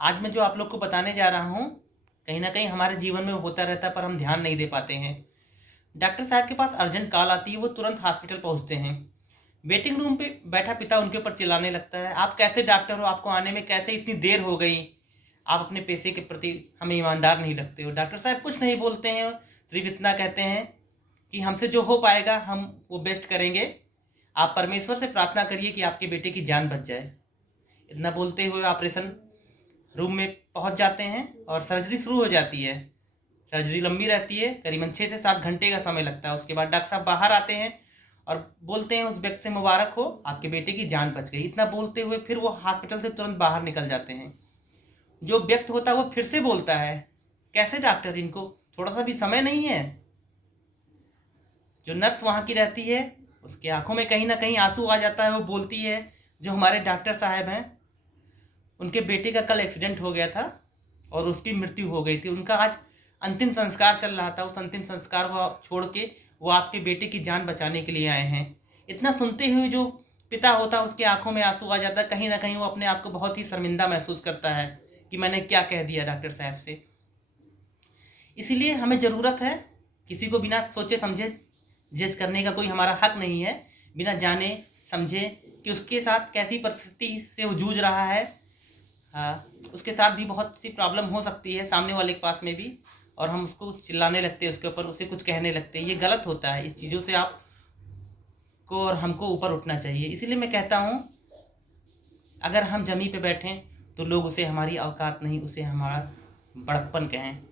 आज मैं जो आप लोग को बताने जा रहा हूँ, कहीं न कहीं हमारे जीवन में होता रहता है पर हम ध्यान नहीं दे पाते हैं। डॉक्टर साहब के पास अर्जेंट कॉल आती है, वो तुरंत हॉस्पिटल पहुँचते हैं। वेटिंग रूम पे बैठा पिता उनके ऊपर चिल्लाने लगता है, "आप कैसे डॉक्टर हो? आपको आने में कैसे इतनी देर हो गई? आप अपने पेशे के प्रति हमें ईमानदार नहीं लगते हो।" डॉक्टर साहब कुछ नहीं बोलते हैं, सिर्फ़ इतना कहते हैं कि हमसे जो हो पाएगा हम वो बेस्ट करेंगे। आप परमेश्वर से प्रार्थना करिए कि आपके बेटे की जान बच जाए। इतना बोलते हुए ऑपरेशन रूम में पहुंच जाते हैं और सर्जरी शुरू हो जाती है। सर्जरी लंबी रहती है, करीबन 6 से 7 घंटे का समय लगता है। उसके बाद डॉक्टर साहब बाहर आते हैं और बोलते हैं, उस व्यक्ति से मुबारक हो, आपके बेटे की जान बच गई। इतना बोलते हुए फिर वो हॉस्पिटल से तुरंत बाहर निकल जाते हैं। जो व्यक्ति होता है वो फिर से बोलता है, कैसे डॉक्टर, इनको थोड़ा सा भी समय नहीं है? जो नर्स वहाँ की रहती है, उसकी आंखों में कहीं ना कहीं आंसू आ जाता है। वो बोलती है, जो हमारे डॉक्टर साहब हैं, उनके बेटे का कल एक्सीडेंट हो गया था और उसकी मृत्यु हो गई थी। उनका आज अंतिम संस्कार चल रहा था। उस अंतिम संस्कार को छोड़ के वो आपके बेटे की जान बचाने के लिए आए हैं। इतना सुनते हुए जो पिता होता है, उसकी आंखों में आंसू आ जाता है। कहीं ना कहीं वो अपने आप को बहुत ही शर्मिंदा महसूस करता है कि मैंने क्या कह दिया डॉक्टर साहब से। इसीलिए हमें ज़रूरत है, किसी को बिना सोचे समझे जज करने का कोई हमारा हक नहीं है। बिना जाने समझे कि उसके साथ कैसी परिस्थिति से वो जूझ रहा है। हाँ, उसके साथ भी बहुत सी प्रॉब्लम हो सकती है, सामने वाले के पास में भी, और हम उसको चिल्लाने लगते हैं, उसके ऊपर उसे कुछ कहने लगते हैं। ये गलत होता है। इस चीज़ों से आपको और हमको ऊपर उठना चाहिए। इसीलिए मैं कहता हूँ, अगर हम जमी पे बैठें तो लोग उसे हमारी औकात नहीं, उसे हमारा बड़प्पन कहें।